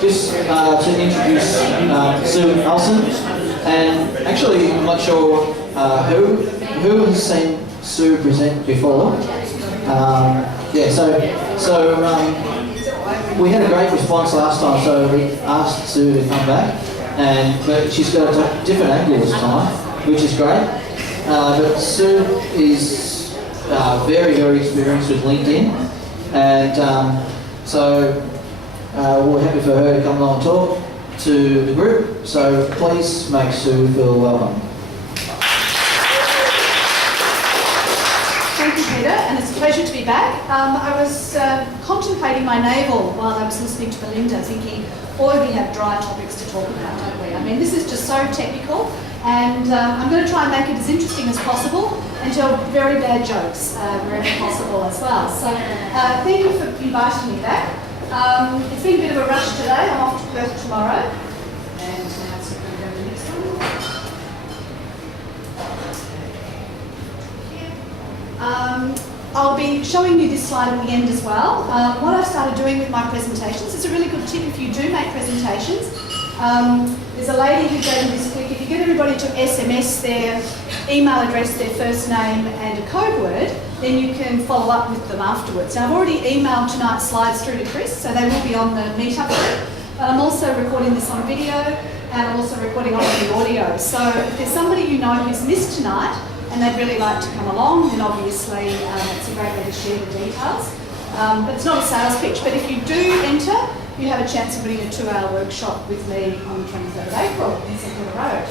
just to introduce Sue Ellson. And actually, I'm not sure who has seen Sue present before. We had a great response last time, so we asked Sue to come back, but she's got a different angle this time, which is great. But Sue is very, very experienced with LinkedIn, and we're happy for her to come along and talk to the group. So please make Sue feel welcome. Thank you, Peter, and it's a pleasure to be back. I was contemplating my navel while I was listening to Belinda, thinking, boy, we have dry topics to talk about, don't we? I mean, this is just so technical, and I'm going to try and make it as interesting as possible and tell very bad jokes wherever possible as well. So thank you for inviting me back. It's been a bit of a rush today. I'm off to Perth tomorrow. And now it's going to go to the next one. I'll be showing you this slide at the end as well. What I've started doing with my presentations, it's a really good tip if you do make presentations. There's a lady who gave me this click. If you get everybody to SMS their email address, their first name and a code word, then you can follow up with them afterwards. Now, I've already emailed tonight's slides through to Chris, so they will be on the Meetup group. But I'm also recording this on video, and I'm also recording on the audio. So if there's somebody you know who's missed tonight, and they'd really like to come along, then obviously it's a great way to share the details. But it's not a sales pitch, but if you do enter, you have a chance of winning a 2-hour workshop with me on the 23rd of April in St Kilda Road.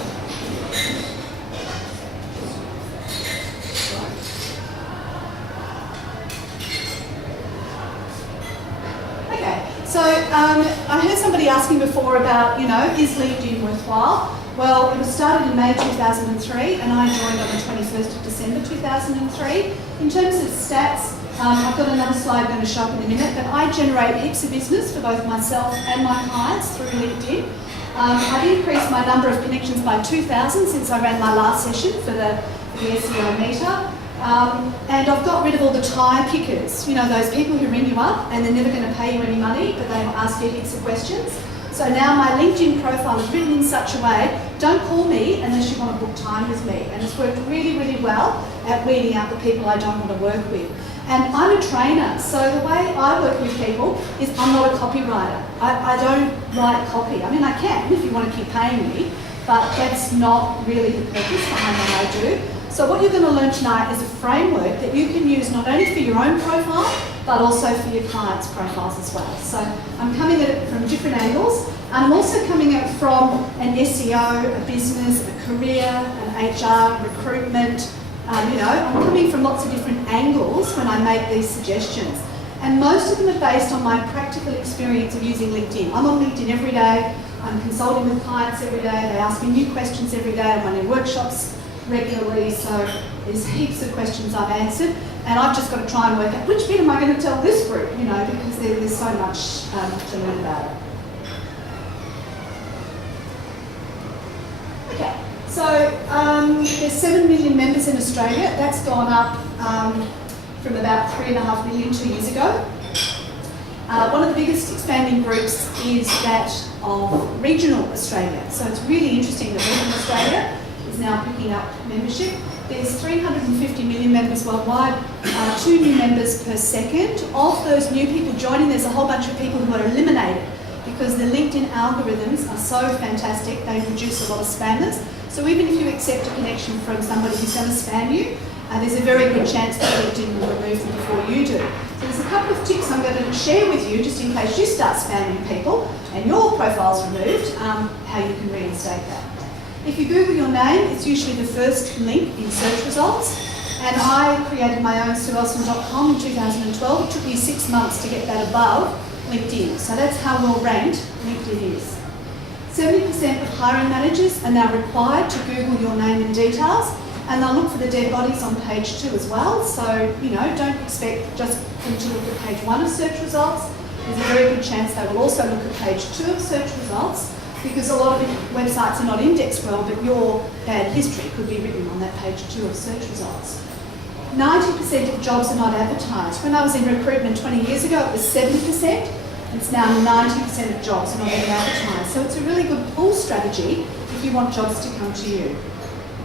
So I heard somebody asking before about, is LinkedIn worthwhile? Well, it was started in May 2003 and I joined on the 21st of December 2003. In terms of stats, I've got another slide going to show up in a minute, but I generate heaps of business for both myself and my clients through LinkedIn. I've increased my number of connections by 2,000 since I ran my last session for the SEO Meetup. And I've got rid of all the tire kickers, those people who ring you up and they're never going to pay you any money, but they will ask you heaps of questions. So now my LinkedIn profile is written in such a way, don't call me unless you want to book time with me. And it's worked really, really well at weeding out the people I don't want to work with. And I'm a trainer, so the way I work with people is I'm not a copywriter. I don't write copy. I mean, I can if you want to keep paying me, but that's not really the purpose behind what I do. So what you're going to learn tonight is a framework that you can use not only for your own profile, but also for your clients' profiles as well. So I'm coming at it from different angles. And I'm also coming at it from an SEO, a business, a career, an HR, recruitment. I'm coming from lots of different angles when I make these suggestions. And most of them are based on my practical experience of using LinkedIn. I'm on LinkedIn every day. I'm consulting with clients every day. They ask me new questions every day. I'm running workshops regularly, so there's heaps of questions I've answered, and I've just got to try and work out which bit am I going to tell this group, because there's so much to learn about it. Okay, so there's 7 million members in Australia. That's gone up from about 3.5 million 2 years ago. One of the biggest expanding groups is that of regional Australia. So it's really interesting that regional Australia is now picking up membership. There's 350 million members worldwide, 2 new members per second. Of those new people joining, there's a whole bunch of people who are eliminated because the LinkedIn algorithms are so fantastic, they reduce a lot of spammers. So even if you accept a connection from somebody who's going to spam you, there's a very good chance that LinkedIn will remove them before you do. So there's a couple of tips I'm going to share with you just in case you start spamming people and your profile's removed, how you can reinstate that. If you Google your name, it's usually the first link in search results. And I created my own SueEllson.com in 2012. It took me 6 months to get that above LinkedIn. So that's how well ranked LinkedIn is. 70% of hiring managers are now required to Google your name and details, and they'll look for the dead bodies on page 2 as well. So, don't expect just them to look at page 1 of search results. There's a very good chance they will also look at page 2 of search results, because a lot of websites are not indexed well, but your bad history could be written on that page 2 of search results. 90% of jobs are not advertised. When I was in recruitment 20 years ago, it was 70%. It's now 90% of jobs are not being advertised. So it's a really good pull strategy if you want jobs to come to you.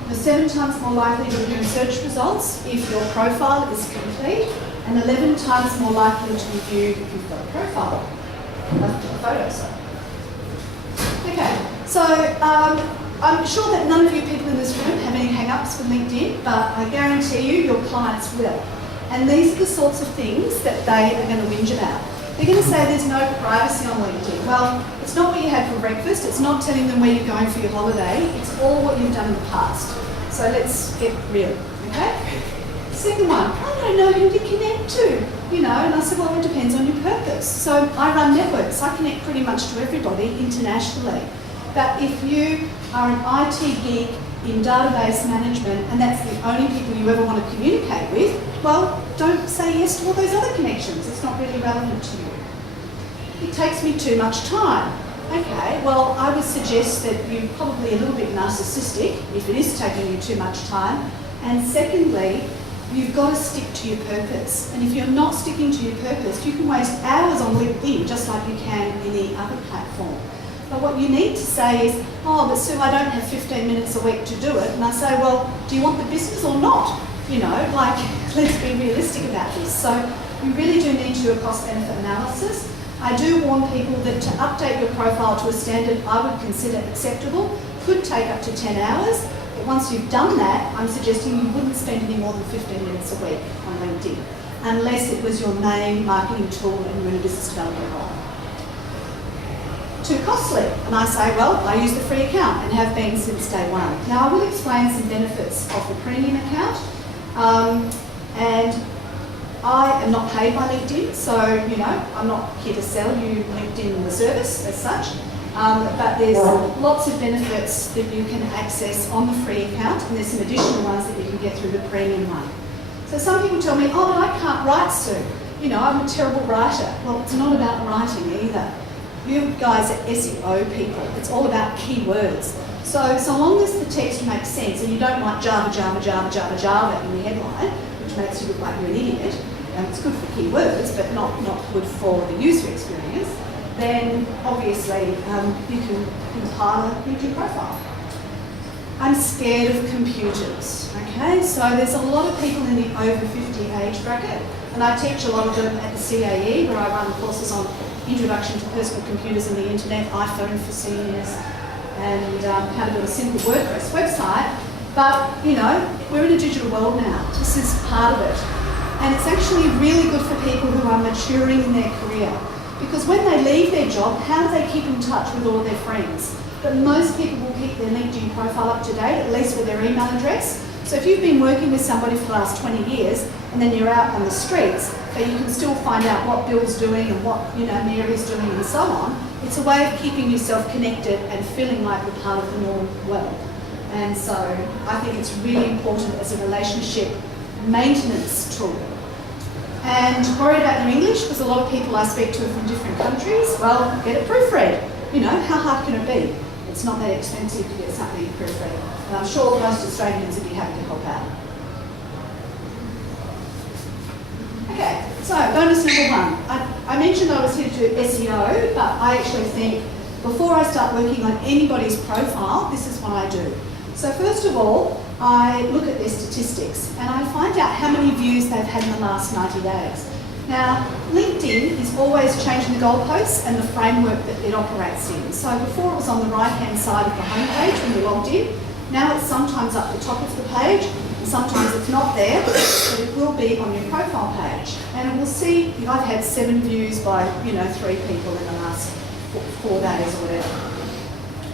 You're 7 times more likely to view search results if your profile is complete, and 11 times more likely to be viewed if you've got a profile. A photo, sorry. Okay, so I'm sure that none of you people in this room have any hang-ups with LinkedIn, but I guarantee you your clients will. And these are the sorts of things that they are going to whinge about. They're going to say there's no privacy on LinkedIn. Well, it's not what you had for breakfast, it's not telling them where you're going for your holiday, it's all what you've done in the past. So let's get real, okay? Second one, I don't know who to connect to, you know, and I said, well, it depends on your purpose. So I run networks, I connect pretty much to everybody internationally. But if you are an IT geek in database management and that's the only people you ever want to communicate with, well, don't say yes to all those other connections. It's not really relevant to you. It takes me too much time. Okay, well, I would suggest that you're probably a little bit narcissistic if it is taking you too much time. And secondly, you've got to stick to your purpose. And if you're not sticking to your purpose, you can waste hours on LinkedIn just like you can any other platform. But what you need to say is, oh, but Sue, I don't have 15 minutes a week to do it. And I say, well, do you want the business or not? You know, like, let's be realistic about this. So you really do need to do a cost-benefit analysis. I do warn people that to update your profile to a standard I would consider acceptable could take up to 10 hours. But once you've done that, I'm suggesting you wouldn't spend any more than 15 minutes a week on LinkedIn, unless it was your main marketing tool and you're in a business development role. Too costly. And I say, well, I use the free account and have been since day one. Now, I will explain some benefits of the premium account. And I am not paid by LinkedIn, so, you know, I'm not here to sell you LinkedIn the service as such. But there's lots of benefits that you can access on the free account, and there's some additional ones that you can get through the premium one. So some people tell me, oh, but I can't write, Sue. You know, I'm a terrible writer. Well, it's not about writing either. You guys are SEO people. It's all about keywords. So long as the text makes sense and you don't write Java, Java, Java, Java, Java in the headline, which makes you look like you're an idiot, and it's good for keywords, but not good for the user experience, then obviously you can compile a LinkedIn profile. I'm scared of computers, okay? So there's a lot of people in the over 50 age bracket, and I teach a lot of them at the CAE, where I run courses on introduction to personal computers and the internet, iPhone for seniors, and how to build a simple WordPress website. But, you know, we're in a digital world now. This is part of it. And it's actually really good for people who are maturing in their career. Because when they leave their job, how do they keep in touch with all of their friends? But most people will keep their LinkedIn profile up to date, at least with their email address. So if you've been working with somebody for the last 20 years, and then you're out on the streets, but you can still find out what Bill's doing and what, you know, Mary's doing and so on, it's a way of keeping yourself connected and feeling like you're part of the normal world. And so I think it's really important as a relationship maintenance tool. And worried about your English, because a lot of people I speak to are from different countries. Well, get it proofread. You know, how hard can it be? It's not that expensive to get something proofread. And I'm sure most Australians would be happy to help out. Okay, so bonus number one. I mentioned I was here to do SEO, but I actually think before I start working on anybody's profile, this is what I do. So first of all, I look at their statistics and I find out how many views they've had in the last 90 days. Now, LinkedIn is always changing the goalposts and the framework that it operates in. So before it was on the right-hand side of the homepage when you logged in. Now it's sometimes up the top of the page, and sometimes it's not there, but it will be on your profile page. And we'll see, I've had 7 views by, 3 people in the last 4 days or whatever.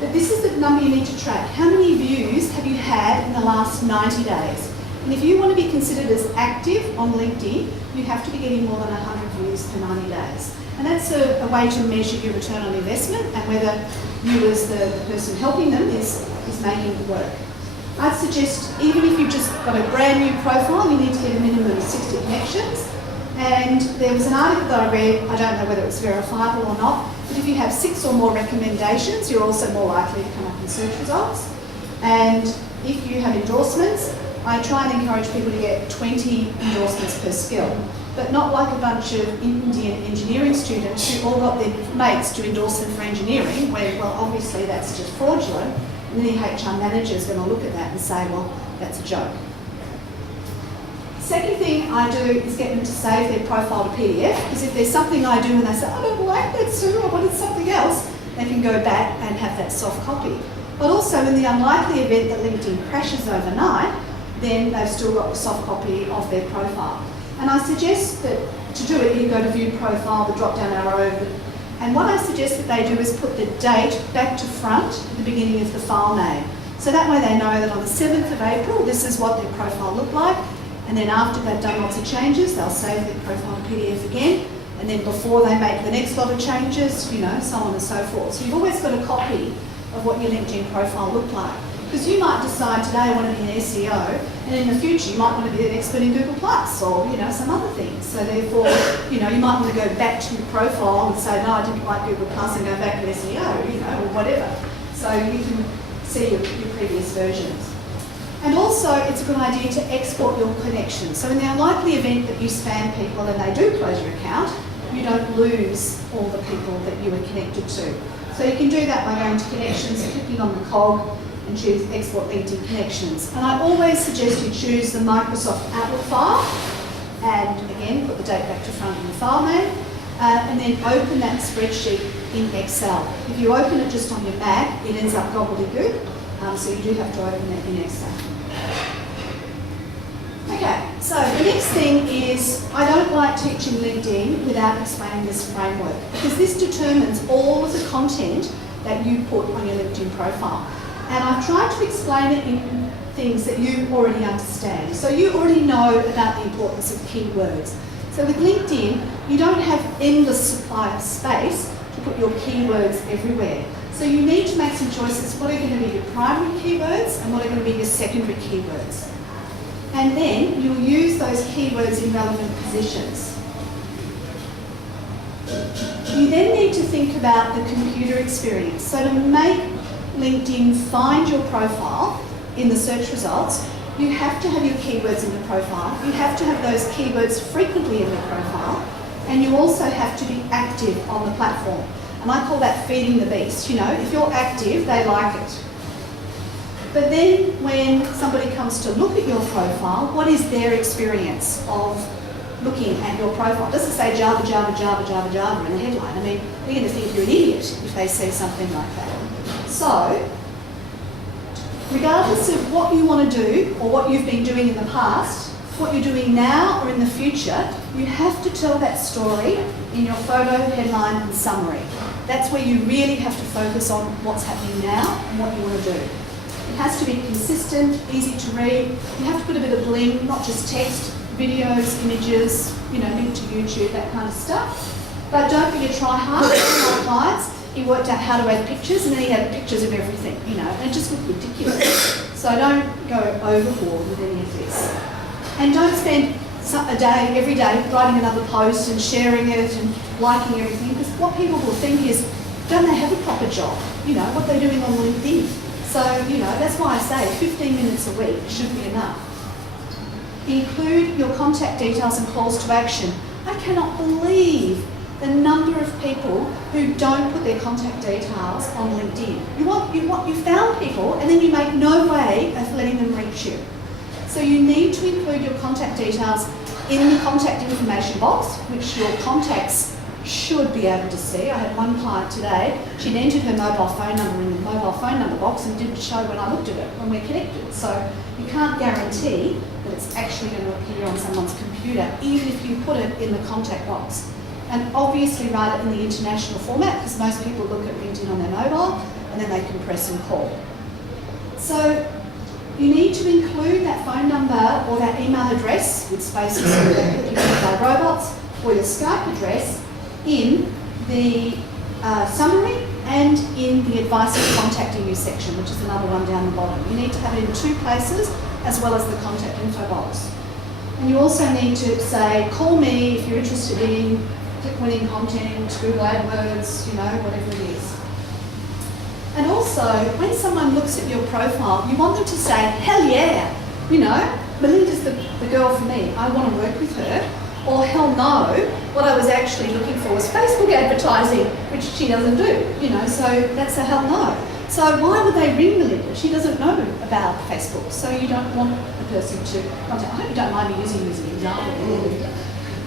But this is the number you need to track. How many views have you had in the last 90 days? And if you want to be considered as active on LinkedIn, you have to be getting more than 100 views per 90 days. And that's a way to measure your return on investment and whether you as the person helping them is making it work. I'd suggest, even if you've just got a brand new profile, you need to get a minimum of 60 connections. And there was an article that I read, I don't know whether it's verifiable or not, but if you have 6 or more recommendations, you're also more likely to come up in search results. And if you have endorsements, I try and encourage people to get 20 endorsements per skill. but not like a bunch of Indian engineering students who all got their mates to endorse them for engineering, where, well, obviously that's just fraudulent. And then the HR manager is going to look at that and say, well, that's a joke. Second thing I do is get them to save their profile to PDF, because if there's something I do and they say, I don't like that, Sue, I wanted something else, they can go back and have that soft copy. But also in the unlikely event that LinkedIn crashes overnight, then they've still got the soft copy of their profile. And I suggest that to do it, you go to View Profile, the drop-down arrow, and what I suggest that they do is put the date back to front at the beginning of the file name. So that way they know that on the 7th of April, this is what their profile looked like, and then after they've done lots of changes, they'll save their profile to PDF again, and then before they make the next lot of changes, you know, so on and so forth. So you've always got a copy of what your LinkedIn profile looked like. Because you might decide today I want to be an SEO, and in the future you might want to be an expert in Google Plus or, you know, some other things. So therefore, you know, you might want to go back to your profile and say, no, I didn't like Google Plus, and go back to SEO, you know, or whatever. So you can see your previous versions. And also, it's a good idea to export your connections. So in the unlikely event that you spam people and they do close your account, you don't lose all the people that you were connected to. So you can do that by going to Connections, clicking on the cog, and choose Export LinkedIn Connections. And I always suggest you choose the Microsoft Outlook file, and again, put the date back to front in the file name, and then open that spreadsheet in Excel. If you open it just on your Mac, it ends up gobbledygook, so you do have to open it in Excel. Okay, so the next thing is, I don't like teaching LinkedIn without explaining this framework, because this determines all of the content that you put on your LinkedIn profile. And I've tried to explain it in things that you already understand. So you already know about the importance of keywords. So with LinkedIn, you don't have endless supply of space to put your keywords everywhere. So you need to make some choices. What are going to be your primary keywords and what are going to be your secondary keywords? And then you'll use those keywords in relevant positions. You then need to think about the computer experience. So to make LinkedIn find your profile in the search results, you have to have your keywords in the profile. You have to have those keywords frequently in the profile, and you also have to be active on the platform. And I call that feeding the beast. You know, if you're active, they like it. But then when somebody comes to look at your profile, what is their experience of looking at your profile? Does it say Java, Java, Java, Java, Java in the headline? I mean, they're going to think you're an idiot if they see something like that. So, regardless of what you want to do or what you've been doing in the past, what you're doing now or in the future, you have to tell that story in your photo, headline and summary. That's where you really have to focus on what's happening now and what you want to do. It has to be consistent, easy to read. You have to put a bit of bling, not just text, videos, images, you know, link to YouTube, that kind of stuff. But don't be a try-hard. One of my clients, he worked out how to add pictures and then he had pictures of everything, you know, and it just looked ridiculous. So don't go overboard with any of this. And don't spend a day, every day, writing another post and sharing it and liking everything, because what people will think is, don't they have a proper job? You know, what they're doing on LinkedIn. So, you know, that's why I say 15 minutes a week should be enough. Include your contact details and calls to action. I cannot believe the number of people who don't put their contact details on LinkedIn. You found people and then you make no way of letting them reach you. So you need to include your contact details in the contact information box, which your contacts should be able to see. I had one client today, she'd entered her mobile phone number in the mobile phone number box and didn't show when I looked at it, when we're connected. So you can't guarantee that it's actually going to appear on someone's computer, even if you put it in the contact box. And obviously write it in the international format, because most people look at LinkedIn on their mobile and then they can press and call. So you need to include that phone number or that email address with spaces by robots, or your Skype address in the summary and in the advice for contacting you section, which is another one down the bottom. You need to have it in two places as well as the contact info box. And you also need to say, call me if you're interested in click-winning content, Google AdWords, you know, whatever it is. And also, when someone looks at your profile, you want them to say, hell yeah, you know, Melinda's the girl for me. I want to work with her. Or hell no, what I was actually looking for was Facebook advertising, which she doesn't do, so that's a hell no. So why would they ring Melinda? She doesn't know about Facebook, so you don't want the person to contact. I hope you don't mind me using you as an example.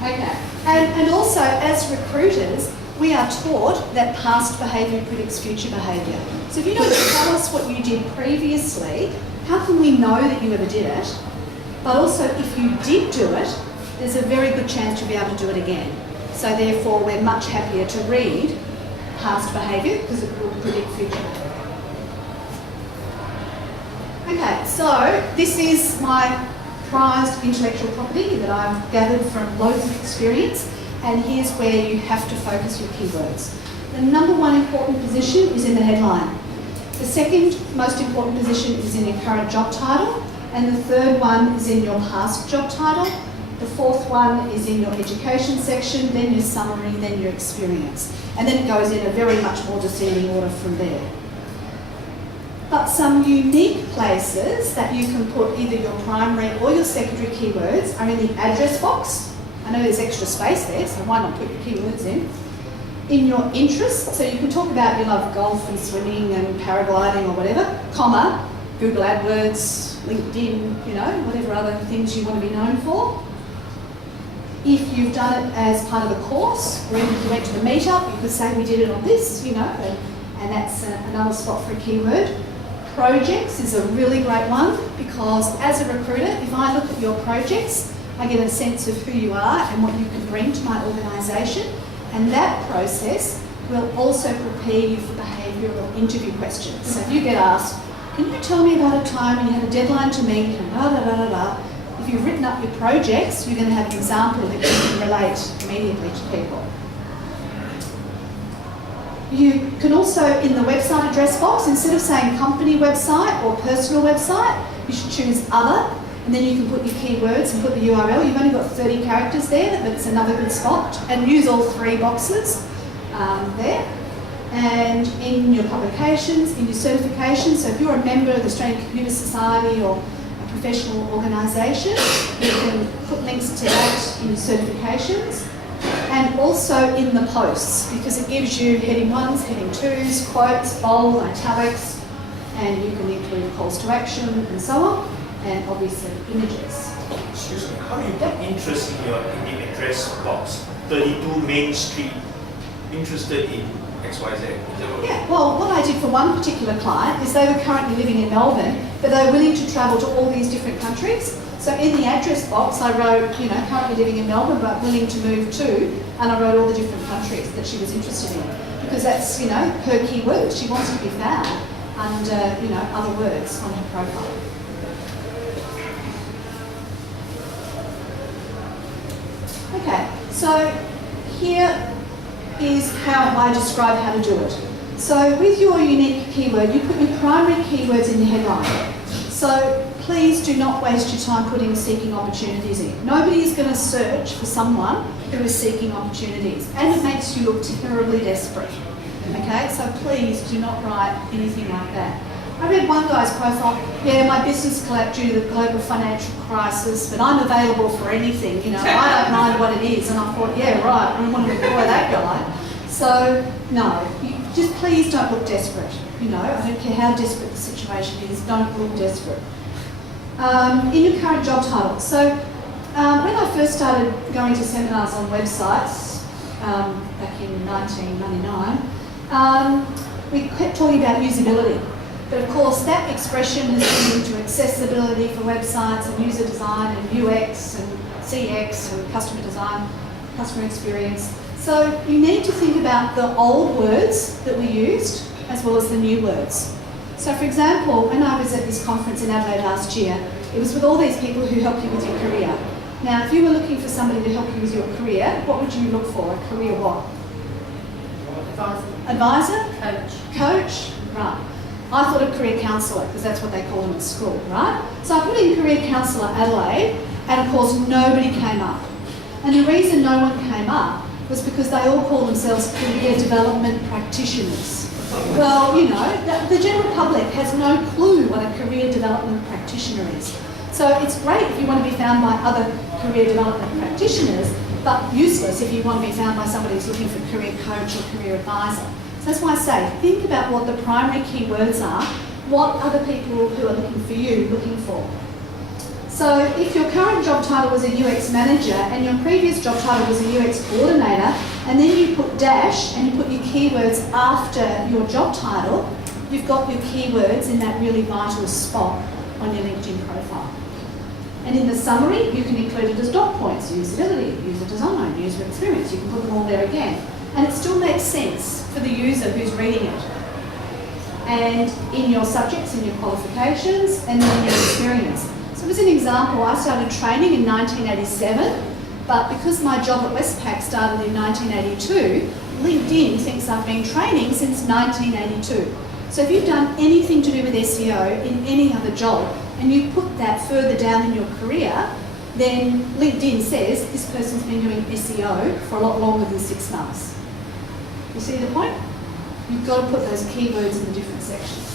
Okay, and also as recruiters, we are taught that past behaviour predicts future behaviour. So if you don't tell us what you did previously, how can we know that you ever did it? But also, if you did do it, there's a very good chance you'll be able to do it again. So therefore, we're much happier to read past behaviour because it will predict future behaviour. Okay, so this is my prized intellectual property that I've gathered from loads of experience, and here's where you have to focus your keywords. The number one important position is in the headline. The second most important position is in your current job title, and the third one is in your past job title. The fourth one is in your education section, then your summary, then your experience. And then it goes in a very much more descending order from there. But some unique places that you can put either your primary or your secondary keywords are in the address box. I know there's extra space there, so why not put your keywords in your interests, so you can talk about you love golf and swimming and paragliding or whatever, comma, Google AdWords, LinkedIn, whatever other things you want to be known for. If you've done it as part of a course, or even if you went to the Meetup, you could say we did it on this, and that's another spot for a keyword. Projects is a really great one because as a recruiter, if I look at your projects, I get a sense of who you are and what you can bring to my organisation, and that process will also prepare you for behavioural interview questions. So if you get asked, can you tell me about a time when you had a deadline to meet and blah, blah, blah, blah, blah. If you've written up your projects, you're going to have an example that you can relate immediately to people. You can also, in the website address box, instead of saying company website or personal website, you should choose other, and then you can put your keywords and put the URL. You've only got 30 characters there, but it's another good spot. And use all three boxes there. And in your publications, in your certifications, so if you're a member of the Australian Computer Society or a professional organisation, you can put links to that in your certifications. And also in the posts, because it gives you heading 1s, heading 2s, quotes, bold, italics, and you can include calls to action and so on, and obviously images. Excuse me, how do you get interest in the address box? 32 Main Street, interested in XYZ? Yeah, well, what I did for one particular client is they were currently living in Melbourne, but they were willing to travel to all these different countries. So in the address box, I wrote, currently living in Melbourne, but willing to move to, and I wrote all the different countries that she was interested in. Because that's, her key word. She wants to be found under, other words on her profile. Okay, so here is how I describe how to do it. So with your unique keyword, you put your primary keywords in your headline. So please do not waste your time putting seeking opportunities in. Nobody is going to search for someone who is seeking opportunities, and it makes you look terribly desperate. Okay, so please do not write anything like that. I read one guy's profile, my business collapsed due to the global financial crisis, but I'm available for anything, I don't mind what it is. And I thought, right, I don't want to employ that guy. So, no, just please don't look desperate. I don't care how desperate the situation is, don't look desperate. In your current job title. So, when I first started going to seminars on websites back in 1999, we kept talking about usability. But of course, that expression has moved to accessibility for websites and user design and UX and CX and customer design, customer experience. So you need to think about the old words that we used as well as the new words. So for example, when I was at this conference in Adelaide last year, it was with all these people who help you with your career. Now, if you were looking for somebody to help you with your career, what would you look for? A career what? Advisor? Coach? Right. I thought of career counsellor because that's what they call them at school, right? So I put in career counsellor Adelaide, and of course nobody came up. And the reason no one came up was because they all call themselves career development practitioners. Well, the general public has no clue what a career development practitioner is. So it's great if you want to be found by other career development practitioners, but useless if you want to be found by somebody who's looking for a career coach or career advisor. So that's why I say, think about what the primary keywords are, what other people who are looking for you looking for. So if your current job title was a UX manager and your previous job title was a UX coordinator, and then you put dash and you put your keywords after your job title, you've got your keywords in that really vital spot on your LinkedIn profile. And in the summary, you can include it as dot points: usability, user design, user experience. You can put them all there again. And it still makes sense for the user who's reading it. And in your subjects, in your qualifications, and then in your experience. So as an example, I started training in 1987, but because my job at Westpac started in 1982, LinkedIn thinks I've been training since 1982. So if you've done anything to do with SEO in any other job, and you put that further down in your career, then LinkedIn says this person's been doing SEO for a lot longer than 6 months. You see the point? You've got to put those keywords in the different sections.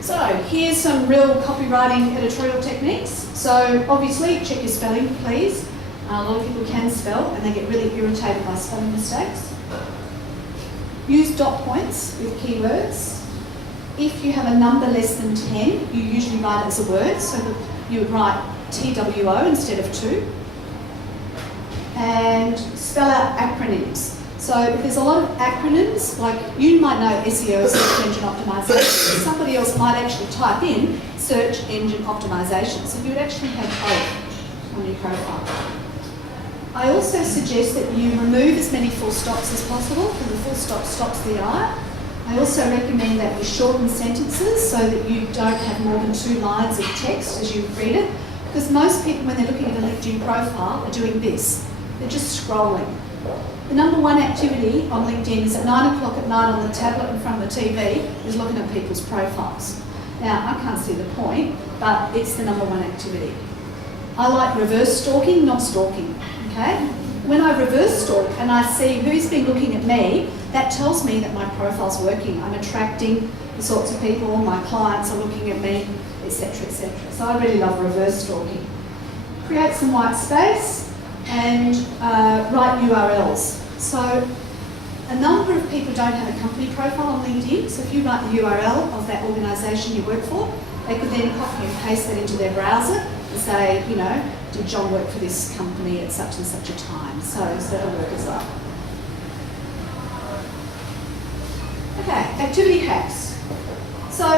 So here's some real copywriting editorial techniques. So obviously, check your spelling, please. A lot of people can spell and they get really irritated by spelling mistakes. Use dot points with keywords. If you have a number less than 10, you usually write it as a word, so that you would write TWO instead of 2. And spell out acronyms. So if there's a lot of acronyms, like you might know SEO, search engine optimization, somebody else might actually type in search engine optimization. So you would actually have both on your profile. I also suggest that you remove as many full stops as possible, because the full stop stops the eye. I also recommend that you shorten sentences so that you don't have more than 2 lines of text as you read it, because most people, when they're looking at a LinkedIn profile, are doing this. They're just scrolling. The number one activity on LinkedIn is at 9 o'clock at night on the tablet in front of the TV is looking at people's profiles. Now, I can't see the point, but it's the number one activity. I like reverse stalking, not stalking, okay? When I reverse stalk and I see who's been looking at me, that tells me that my profile's working. I'm attracting the sorts of people, my clients are looking at me, etc., etc. So I really love reverse stalking. Create some white space and write URLs. So a number of people don't have a company profile on LinkedIn, so if you write the URL of that organisation you work for, they could then copy and paste that into their browser and say, you know, did John work for this company at such and such a time? So that'll work as well. Okay, activity hacks. So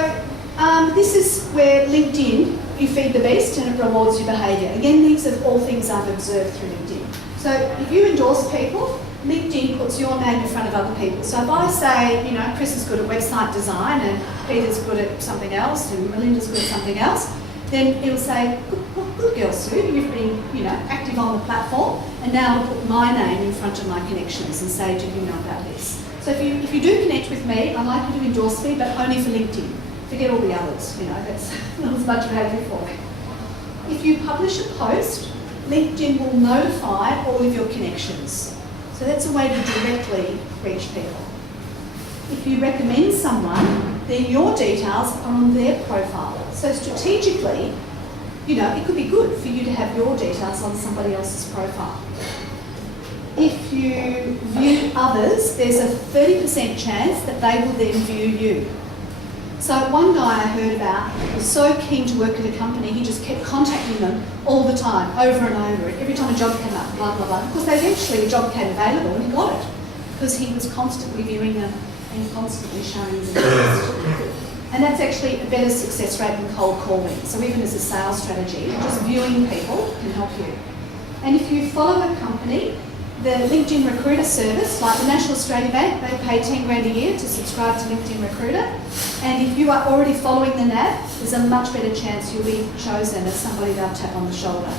this is where LinkedIn, you feed the beast and it rewards your behaviour. Again, these are all things I've observed through LinkedIn. So if you endorse people, LinkedIn puts your name in front of other people. So if I say, you know, Chris is good at website design and Peter's good at something else and Melinda's good at something else, then it'll say, good girl, Sue, you've been, you know, active on the platform, and now I'll put my name in front of my connections and say, do you know about this? So if you do connect with me, I'd like you to endorse me, but only for LinkedIn. Forget all the others, you know, that's not as much value for me. If you publish a post, LinkedIn will notify all of your connections. So that's a way to directly reach people. If you recommend someone, then your details are on their profile. So strategically, you know, it could be good for you to have your details on somebody else's profile. If you view others, there's a 30% chance that they will then view you. So one guy I heard about was so keen to work at a company, he just kept contacting them all the time, over and over. Every time a job came up, blah, blah, blah. Because eventually a job came available and he got it. Because he was constantly viewing them and constantly showing his interest. And that's actually a better success rate than cold calling. So even as a sales strategy, just viewing people can help you. And if you follow a company, the LinkedIn Recruiter service, like the National Australia Bank, they pay 10 grand a year to subscribe to LinkedIn Recruiter. And if you are already following the NAB, there's a much better chance you'll be chosen as somebody they'll tap on the shoulder.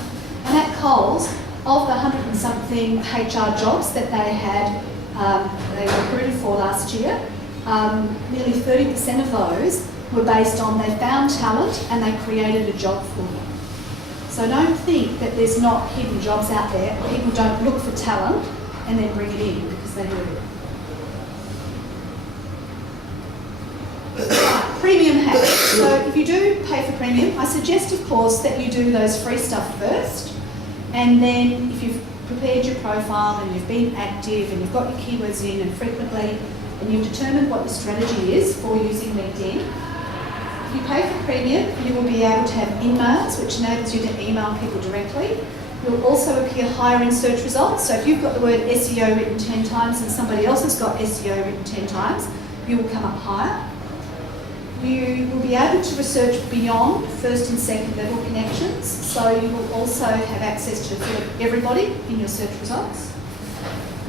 And at Coles, of the 100 and something HR jobs that they had, they recruited for last year, nearly 30% of those were based on they found talent and they created a job for them. So don't think that there's not hidden jobs out there. People don't look for talent and then bring it in because they do. Premium hacks. So if you do pay for premium, I suggest, of course, that you do those free stuff first. And then if you've prepared your profile and you've been active and you've got your keywords in and frequently, and you've determined what your strategy is for using LinkedIn, if you pay for premium, you will be able to have emails, which enables you to email people directly. You'll also appear higher in search results. So if you've got the word SEO written 10 times and somebody else has got SEO written 10 times, you will come up higher. You will be able to research beyond first and second level connections. So you will also have access to everybody in your search results.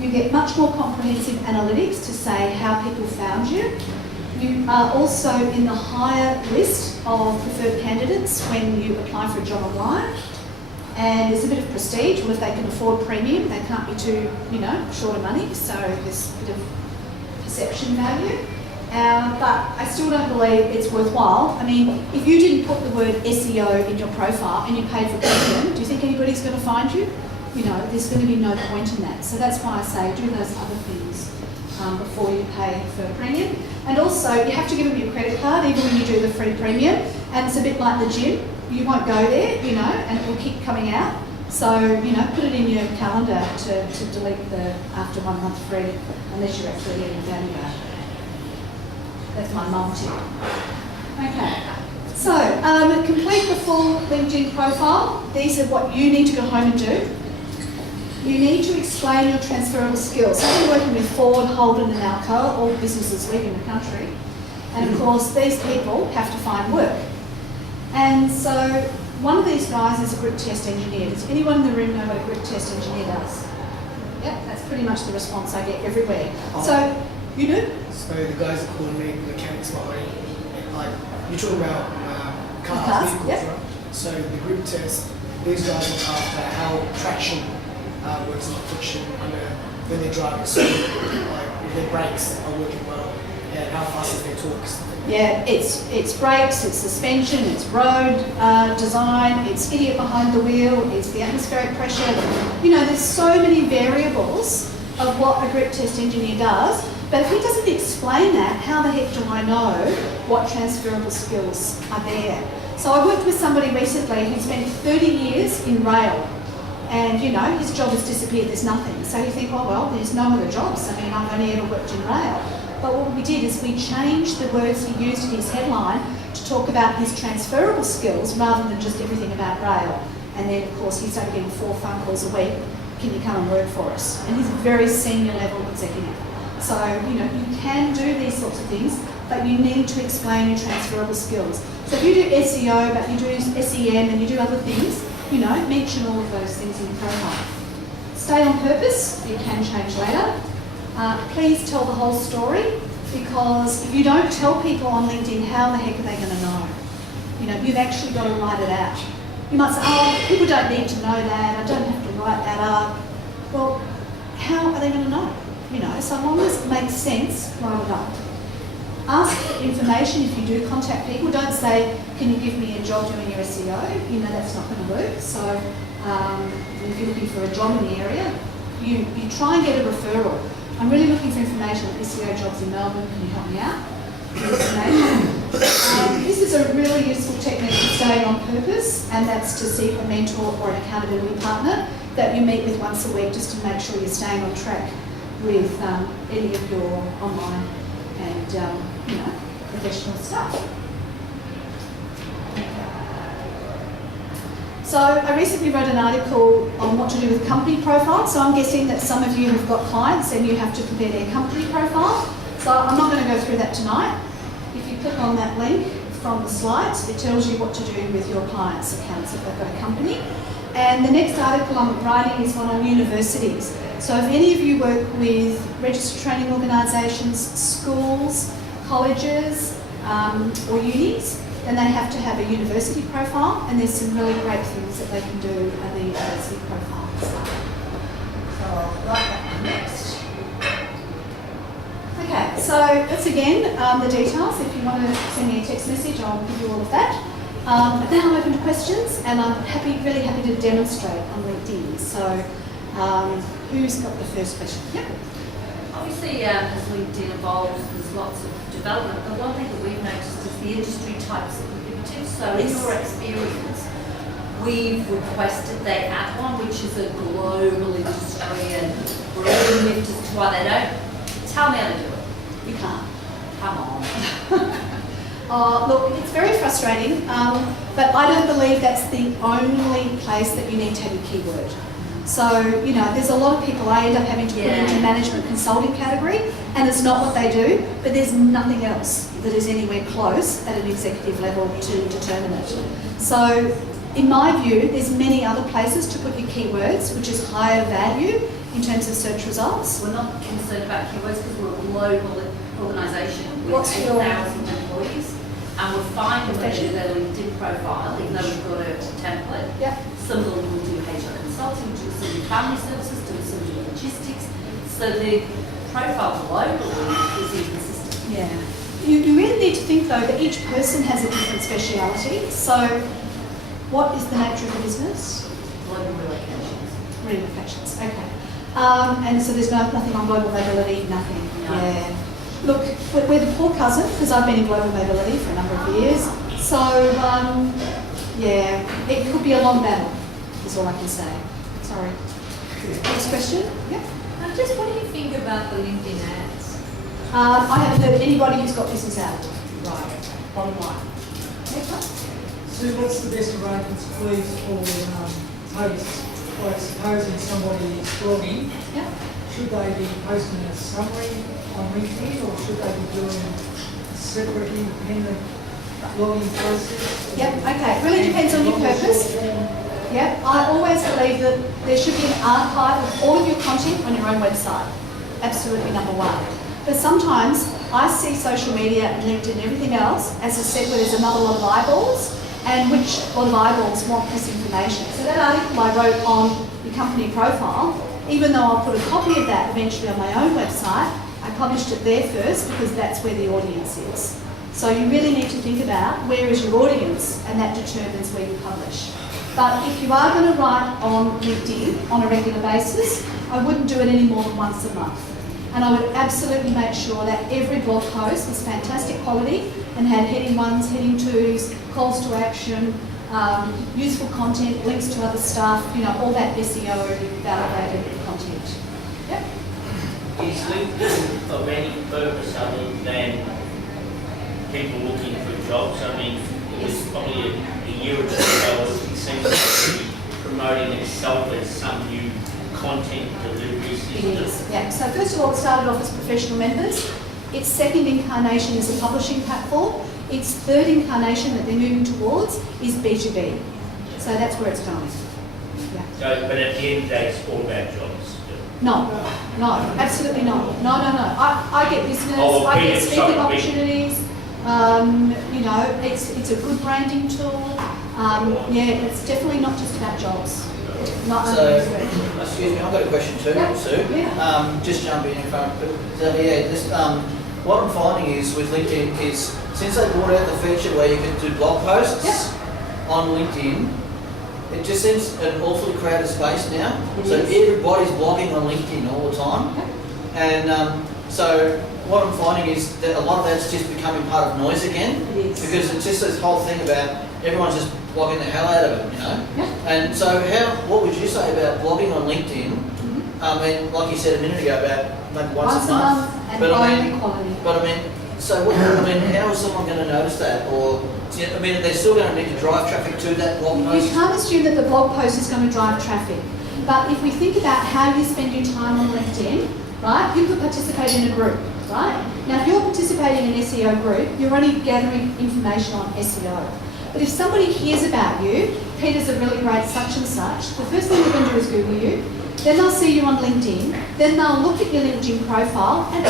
You get much more comprehensive analytics to say how people found you. You are also in the higher list of preferred candidates when you apply for a job online. And there's a bit of prestige. Well, if they can afford premium, they can't be too, short of money. So there's a bit of perception value. But I still don't believe it's worthwhile. I mean, if you didn't put the word SEO in your profile and you paid for premium, do you think anybody's going to find you? There's going to be no point in that. So that's why I say do those other things before you pay for premium. And also, you have to give them your credit card even when you do the free premium. And it's a bit like the gym. You won't go there, and it will keep coming out. So, put it in your calendar to delete the after 1 month free, unless you're actually getting value out. That's my mum tip. Okay. So, complete the full LinkedIn profile. These are what you need to go home and do. You need to explain your transferable skills. So you're working with Ford, Holden and Alcoa, all businesses leaving the country. And of course, these people have to find work. And so one of these guys is a grip test engineer. Does anyone in the room know what a grip test engineer does? Yeah, that's pretty much the response I get everywhere. So, you do? So the guys that coordinate mechanics behind, like, you're talking about cars, vehicles, yep. right? So the grip test, these guys look after how traction works on friction when they're driving. So, like, if their brakes are working well, and how fast is their torque. Yeah, it's brakes, it's suspension, it's road design, it's idiot behind the wheel, it's the atmospheric pressure. There's so many variables of what a grip test engineer does, but if he doesn't explain that, how the heck do I know what transferable skills are there? So I worked with somebody recently who spent 30 years in rail, and his job has disappeared, there's nothing. So you think, oh well, there's no other jobs. I mean, I've only ever worked in rail. But what we did is we changed the words he used in his headline to talk about his transferable skills rather than just everything about rail. And then, of course, he started getting 4 phone calls a week. Can you come and work for us? And he's a very senior level executive. So, you can do these sorts of things, but you need to explain your transferable skills. So if you do SEO, but you do SEM and you do other things, mention all of those things in your profile. Stay on purpose. You can change later. Please tell the whole story, because if you don't tell people on LinkedIn, how the heck are they going to know? You've actually got to write it out. You might say, oh, people don't need to know that, I don't have to write that up. Well, how are they going to know? So long as it makes sense, write it up. Ask for information if you do contact people. Don't say, can you give me a job doing your SEO? That's not going to work. So if you're looking for a job in the area, you try and get a referral. I'm really looking for information on SEO jobs in Melbourne. Can you help me out? This is a really useful technique for staying on purpose, and that's to seek a mentor or an accountability partner that you meet with once a week, just to make sure you're staying on track with any of your online and professional stuff. So I recently wrote an article on what to do with company profiles. So I'm guessing that some of you have got clients and you have to prepare their company profile. So I'm not going to go through that tonight. If you click on that link from the slides, it tells you what to do with your clients' accounts if they've got a company. And the next article I'm writing is one on universities. So if any of you work with registered training organisations, schools, colleges or unis, then they have to have a university profile, and there's some really great things that they can do in the university profiles. So I'll write that one next. Okay, so that's again the details. If you want to send me a text message, I'll give you all of that. But now I'm open to questions, and I'm really happy to demonstrate on LinkedIn. So who's got the first question? Yep. Obviously, as LinkedIn evolves, there's lots of development. The one thing that we've noticed is the industry types that we've given. So in your experience, we've requested they add one, which is a global industry, and we're all miffed as to why they don't. Tell me how to do it. You can't. Come on. Look, it's very frustrating, but I don't believe that's the only place that you need to have your keyword. So, you know, there's a lot of people I end up having to put into management consulting category, and it's not what they do, but there's nothing else that is anywhere close at an executive level to determine it. So, in my view, there's many other places to put your keywords, which is higher value in terms of search results. We're not concerned about keywords because we're a global organisation with What's your 8,000 employees, and we're fine when they do their LinkedIn profile, even though we've got a template. Yep. Some of them will do HR consulting, some do family services, some do logistics. So the profile globally is inconsistent. Yeah. You really need to think though that each person has a different speciality. So what is the nature of the business? Global relocations. Relocations, okay. And so there's nothing on global mobility, nothing. No. Yeah. Look, we're the poor cousin because I've been in global mobility for a number of years. So yeah, it could be a long battle, is all I can say. Sorry. Next question? Yep. Just what do you think about the LinkedIn ads? I haven't heard anybody who's got business out. Right, bottom line. Next one. Sue, what's the best arrangements, please, for posts? Like supposing somebody is blogging, Yeah. should they be posting a summary on LinkedIn, or should they be doing a separate independent blogging process? Yep, okay. It really depends on your purpose. Yep, I always believe that there should be an archive of all of your content on your own website. Absolutely number one. But sometimes I see social media and LinkedIn and everything else as a set where there's another lot of eyeballs, and which lot of eyeballs want this information. So that article I wrote on your company profile, even though I'll put a copy of that eventually on my own website, I published it there first because that's where the audience is. So you really need to think about where is your audience, and that determines where you publish. But if you are going to write on LinkedIn on a regular basis, I wouldn't do it any more than once a month. And I would absolutely make sure that every blog post was fantastic quality and had heading 1s, heading 2s, calls to action, useful content, links to other stuff, you know, all that SEO validated content. Yep. Is LinkedIn of any purpose other than people looking for jobs? I mean, it was probably a year or two ago, it seems to be promoting itself as some new content delivery system. It is, yeah. So first of all, it started off as professional members. Its second incarnation is a publishing platform. Its third incarnation that they're moving towards is B2B. So that's where it's going. Yeah. So, but at the end of the day, it's all about jobs. No, absolutely not. No. I get business, Oh, I get speaking sorry, opportunities. You know, it's a good branding tool. Yeah, it's definitely not just about jobs. Not So, only excuse me, I've got a question too, Yeah. Sue. Yeah. Just jump in front. But yeah, just what I'm finding is with LinkedIn is since they brought out the feature where you can do blog posts on LinkedIn, it just seems an awfully crowded space now. It So is. everybody's blogging on LinkedIn all the time, and so what I'm finding is that a lot of that's just becoming part of noise again, It is. because it's just this whole thing about everyone's just blogging the hell out of it, you know. Yeah. And so, what would you say about blogging on LinkedIn? And like you said a minute ago, about maybe once a month. and But I only mean, quality. but I mean, so what, I mean, how is someone going to notice that? Or I mean, they're still going to need to drive traffic to that blog You post. can't assume that the blog post is going to drive traffic. But if we think about how you spend your time on LinkedIn, right, you could participate in a group, right? Now, if you're participating in an SEO group, you're only gathering information on SEO. But if somebody hears about you, Peter's a really great such and such, the first thing they're going to do is Google you, then they'll see you on LinkedIn, then they'll look at your LinkedIn profile and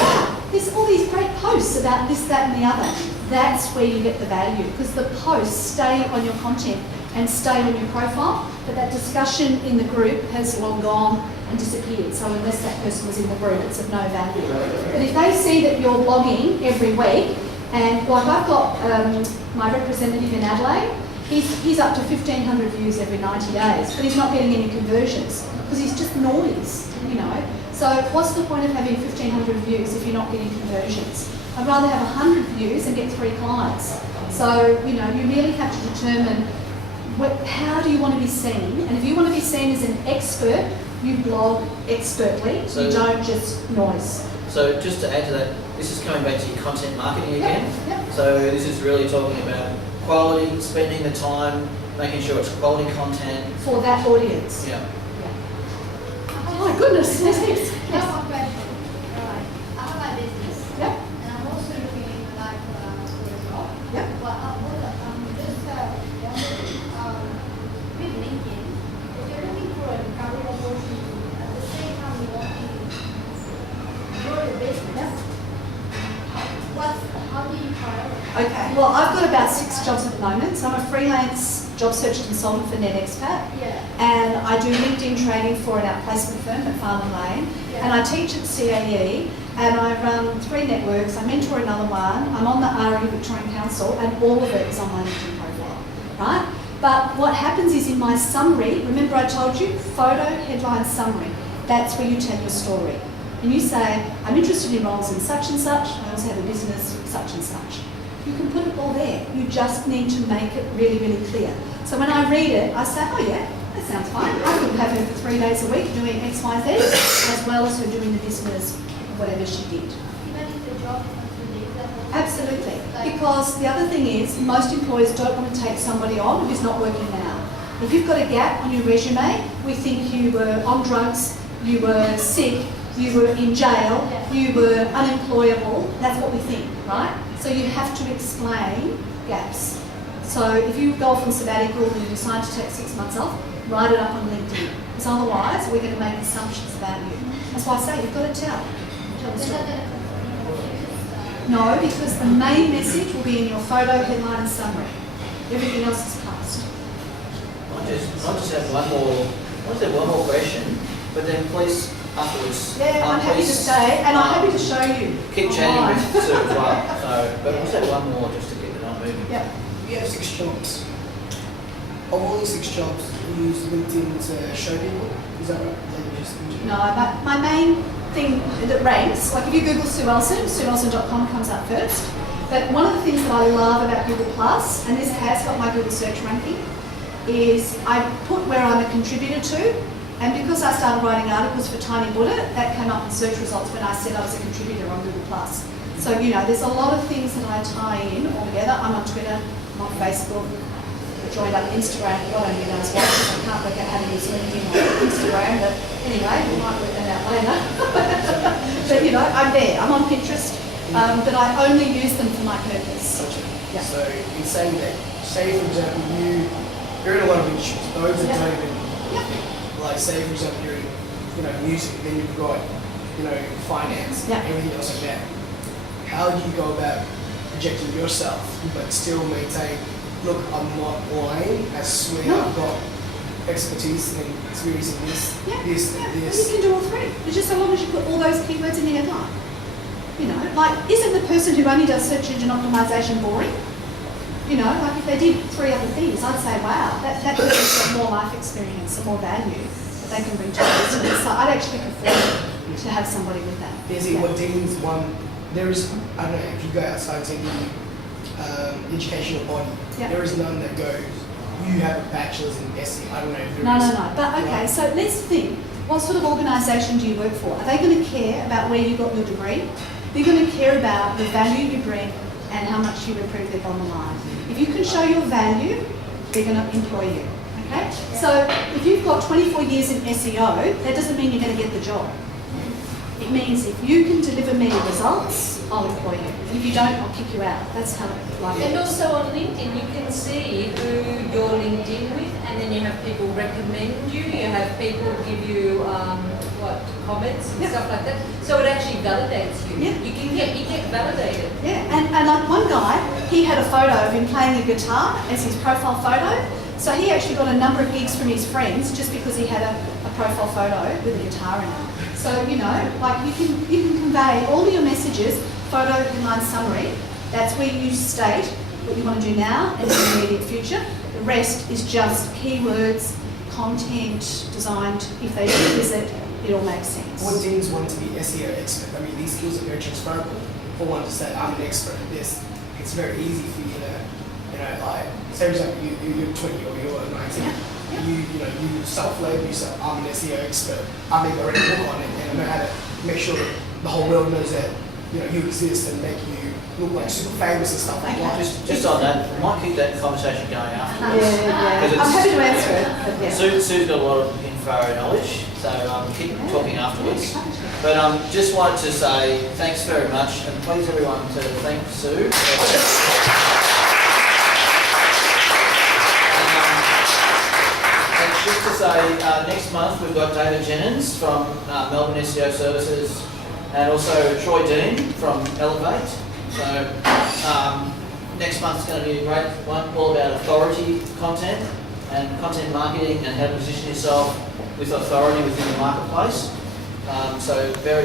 there's all these great posts about this, that and the other. That's where you get the value, because the posts stay on your content and stay on your profile, but that discussion in the group has long gone and disappeared. So unless that person was in the group, it's of no value. But if they see that you're blogging every week, and like I've got my representative in Adelaide, he's up to 1,500 views every 90 days, but he's not getting any conversions because he's just noise, you know. So what's the point of having 1,500 views if you're not getting conversions? I'd rather have 100 views and get 3 clients. So, you know, you really have to determine how do you want to be seen, and if you want to be seen as an expert, you blog expertly, So- you don't just noise. So just to add to that, this is coming back to your content marketing again. Yep. So this is really talking about quality, spending the time, making sure it's quality content. For that audience. Yeah. Oh my goodness, yes, yes. I have one question. Right. I have my business. Yep. And I'm also looking like for a job. Yep. But I'm just wondering, with LinkedIn, if you're looking for a career opportunity, at the same time you want to grow your business, how do you prioritize? Okay, well, I've got about 6 jobs at the moment. So I'm a freelance job search consultant for NetExpat. Yeah. And I do LinkedIn training for an outplacement firm at Farnham Lane. Yeah. And I teach at CAE, and I run 3 networks. I mentor another one. I'm on the RE Victorian Council, and all of it is on my LinkedIn profile, right? But what happens is in my summary, remember I told you, photo, headline, summary. That's where you tell your story. And you say, I'm interested in roles in such and such, I also have a business, such and such. You can put it all there. You just need to make it really, really clear. So when I read it, I say, oh yeah, that sounds fine. I could have her for 3 days a week doing X, Y, Z, as well as her doing the business, whatever she did. Even if the job is not really that. Absolutely. Because the other thing is, most employers don't want to take somebody on who's not working now. If you've got a gap on your resume, we think you were on drugs, you were sick, you were in jail, you were unemployable. That's what we think, right? So you have to explain gaps. So if you go off on sabbatical and you decide to take 6 months off, write it up on LinkedIn. Because otherwise, we're going to make assumptions about you. That's why I say you've got to tell the Is story. that confuse? No, because the main message will be in your photo, headline and summary. Everything else is cast. I just have one more question, but then please afterwards. Yeah, I'm happy to please, stay, and I'm happy to show you. Keep online. chatting with Sue as well. So, but we'll say one more just to get the night moving. Yeah. You have 6 jobs. Of all these 6 jobs, you use LinkedIn to show people. Is that right? Like you just No, my main thing that ranks, like if you Google Sue Ellson, SueEllson.com comes up first. But one of the things that I love about Google Plus, and this has got my Google search ranking, is I put where I'm a contributor to, and because I started writing articles for Tiny Buddha, that came up in search results when I said I was a contributor on Google Plus. So, you know, there's a lot of things that I tie in all together. I'm on Twitter, I'm on Facebook, I joined up Instagram, God only knows what, because I can't work out how to use LinkedIn or Instagram, but anyway, we might work that out later. But, you know, I'm there, I'm on Pinterest, but I only use them for my purpose. Yeah. So in saying that, say for example, you're in a lot of industries, those that don't even, like say for example you're in, you know, music, then you've got, you know, finance, Yeah. everything else like that. How do you go about projecting yourself but still maintain, look, I'm not lying, I swear No. I've got expertise and experience in this, Yeah, this, yeah. and You this. can do all 3. It's just so long as you put all those keywords in the headline. You know, like, isn't the person who only does search engine optimization boring? You know, like if they did 3 other things, I'd say, wow, that person's got more life experience and more value that they can bring to the business. So I'd actually prefer to have somebody with that. Is it Yeah. what deems one, there is, I don't know, if you go outside to any educational body, Yeah. there is none that goes, you have a bachelor's in SEO, I don't know if there No, is. no, no. But okay, so let's think. What sort of organisation do you work for? Are they going to care about where you got your degree? They're going to care about the value you bring and how much you improve their bottom line. If you can show your value, they're going to employ you. Okay? So if you've got 24 years in SEO, that doesn't mean you're going to get the job. It means if you can deliver me results, I'll employ you. And if you don't, I'll kick you out. That's how life And works. also on LinkedIn, you can see who you're linked in with, and then you have people recommend you, you have people give you comments and Yeah. stuff like that. So it actually validates you. Yeah. You get validated. Yeah, and like one guy, he had a photo of him playing the guitar as his profile photo. So he actually got a number of gigs from his friends just because he had a profile photo with a guitar in it. So, you know, like you can convey all of your messages, photo, headline, summary. That's where you state what you want to do now and in the immediate future. The rest is just keywords, content designed, if they do visit, it all makes sense. What deems one to be SEO expert? I mean, these skills are very transferable. For one to say, I'm an expert at this, it's very easy for you to, like, say for example, you're 20 or you're 19. You self-label yourself, I'm an SEO expert. I maybe already book on it and I know how to make sure that the whole world knows that, you exist and make you look like super famous and stuff like that. Just on that, we might keep that conversation going afterwards. Yeah. 'Cause I'm happy to it's- answer it, but yeah. Sue's got a lot of info knowledge, so keep talking afterwards. But just wanted to say thanks very much, and please everyone to thank Sue. And just to say, next month we've got David Jennings from Melbourne SEO Services, and also Troy Dean from Elevate. So next month's going to be a great one, all about authority content and content marketing and how to position yourself with authority within the marketplace. So very